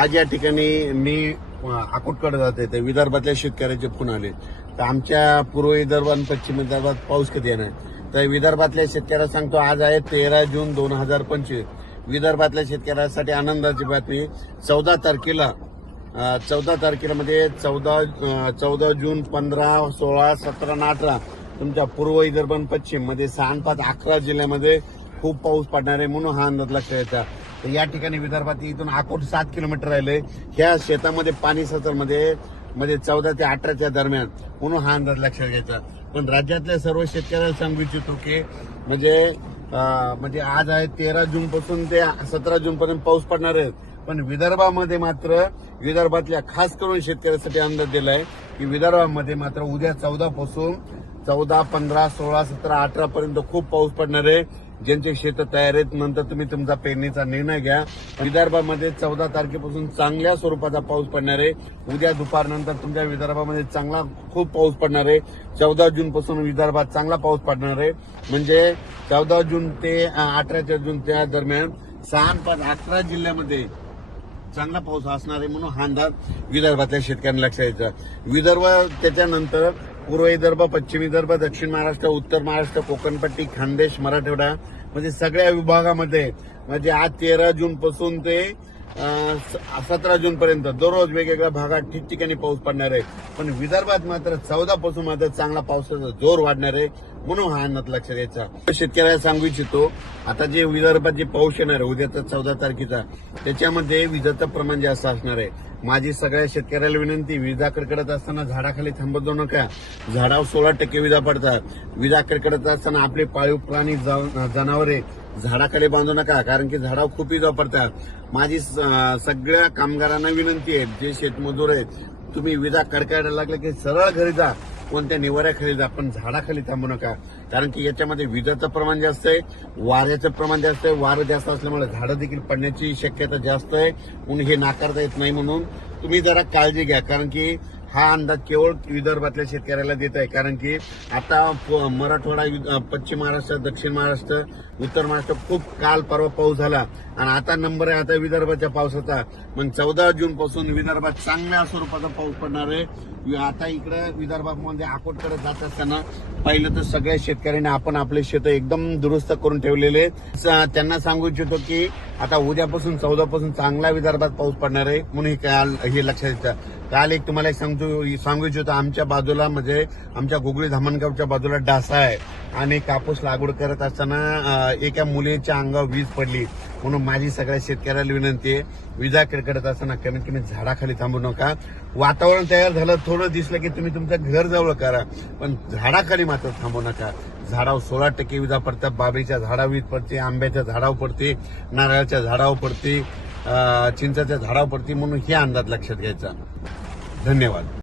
आज या ठिकाणी मी अकोटकडे जाते तर विदर्भातल्या शेतकऱ्याचे फोन आले तर आमच्या पूर्व विदर्भ आणि पश्चिम विदर्भात पाऊस कधी येणार तर विदर्भातल्या शेतकऱ्याला सांगतो आज आहे 13 जून 2025. विदर्भातल्या शेतकऱ्यासाठी आनंदाची बातमी 14 तारखेला म्हणजे 14 जून 15, 16, 17 आणि 18 तुमच्या पूर्व विदर्भ आणि पश्चिम मध्ये 6, 5, 11 जिल्ह्यामध्ये खूप पाऊस पडणार आहे म्हणून हा अंदाज लक्षात यायचा. तर या ठिकाणी विदर्भात इथून अकोट 7 किलोमीटर राहिले ह्या शेतामध्ये पाणी सतरमध्ये 14 ते 18च्या दरम्यान म्हणून हा अंदाज लक्षात घ्यायचा. पण राज्यातल्या सर्व शेतकऱ्याला सांगू इच्छितो की म्हणजे आज आहे 13 जून पासून ते 17 जून पर्यंत पाऊस पडणार आहे. पण विदर्भामध्ये मात्र विदर्भातल्या खास करून शेतकऱ्यासाठी अंदाज दिलाय की विदर्भामध्ये मात्र उद्या 14 पासून 14, 15, 16, 17, 18 पर्यंत खूप पाऊस पडणार आहे. ज्यांचे शेत तयार आहेत नंतर तुम्ही तुमचा पेरणीचा निर्णय घ्या. विदर्भामध्ये 14 तारखेपासून चांगल्या स्वरूपाचा पाऊस पडणार आहे. उद्या दुपारनंतर तुमच्या विदर्भामध्ये चांगला खूप पाऊस पडणार आहे. 14 जून पासून विदर्भात चांगला पाऊस पडणार आहे. म्हणजे 14 जून ते 18 जून त्या दरम्यान 6, 5, 11 जिल्ह्यामध्ये चांगला पाऊस असणार आहे म्हणून हा अंदाज विदर्भातल्या शेतकऱ्यांना लक्षात यायचा. विदर्भ त्याच्यानंतर पूर्व विदर्भ, पश्चिम विदर्भ, दक्षिण महाराष्ट्र, उत्तर महाराष्ट्र, कोकणपट्टी, खानदेश, मराठवाडा म्हणजे सगळ्या विभागामध्ये म्हणजे आज 13 जून पासून ते 17 जून पर्यंत दररोज वेगवेगळ्या भागात ठिकठिकाणी पाऊस पडणार आहे. पण विदर्भात मात्र 14 पासून मात्र चांगला पावसाचा जोर वाढणार आहे म्हणून हा अंदाज लक्षात घ्यायचा. शेतकऱ्याला सांगू इच्छितो आता जे विदर्भात जे पाऊस येणार आहे उद्याचा 14 तारखेचा त्याच्यामध्ये विजेचं प्रमाण जास्त असणार आहे. माझी सगळ्या शेतकऱ्याला विनंती विजा कडकडत असताना झाडाखाली थांबत जाऊ नका. झाडावर 16% विजा पडतात. विजा कडकडत असताना आपले पाळीव प्राणी जनावरे झाडाखाली बांधू नका कारण की झाडावर खूप विजा पडतात. माझी सगळ्या कामगारांना विनंती आहे जे शेतमजूर आहेत तुम्ही विजा कडकायला लागले की सरळ घरी जा कोणत्या निवाऱ्याखाली जा पण झाडाखाली थांबू नका कारण की याच्यामध्ये विजाचं प्रमाण जास्त आहे, वाऱ्याचं प्रमाण जास्त आहे. वारं जास्त असल्यामुळे झाडं देखील पडण्याची शक्यता जास्त आहे म्हणून हे नाकारता येत नाही. म्हणून तुम्ही जरा काळजी घ्या कारण की हा अंदाज केवळ विदर्भातल्या शेतकऱ्याला देत आहे कारण की आता मराठवाडा, पश्चिम महाराष्ट्र, दक्षिण महाराष्ट्र, उत्तर महाराष्ट्र खूप काल परवा पाऊस झाला आणि आता नंबर आहे आता विदर्भाच्या पावसाचा. मग 14 जून पासून विदर्भात चांगल्या स्वरूपाचा पाऊस पडणार आहे. आता इकडे विदर्भामध्ये अकोटकडे जात असताना पहिलं तर सगळ्या शेतकऱ्यांनी आपण आपले शेत एकदम दुरुस्त करून ठेवलेले. त्यांना सांगू इच्छितो की आता उद्यापासून 14 पासून चांगला विदर्भात पाऊस पडणार आहे म्हणून हे लक्षात घ्या. काल एक तुम्हाला सांगू इच्छितो आमच्या बाजूला म्हणजे आमच्या गुगळी धामणगावच्या बाजूला डासा आहे आणि कापूस लागवड करत असताना एका मुलीच्या अंगावर वीज पडली म्हणून माझी सगळ्या शेतकऱ्याला विनंती आहे विजा कडकडत असताना कमीत कमी झाडाखाली थांबू नका. वातावरण तयार झालं थोडं दिसलं की तुम्ही तुमचं घर जवळ करा पण झाडाखाली मात्र थांबू नका. झाडावर 16% विजा पडतात. बाबरीच्या झाडावर वीज पडते, आंब्याच्या झाडावर पडते, नारळाच्या झाडावर पडते, चिंचाच्या झाडावर पडते म्हणून हे अंदाज लक्षात घ्यायचा. धन्यवाद.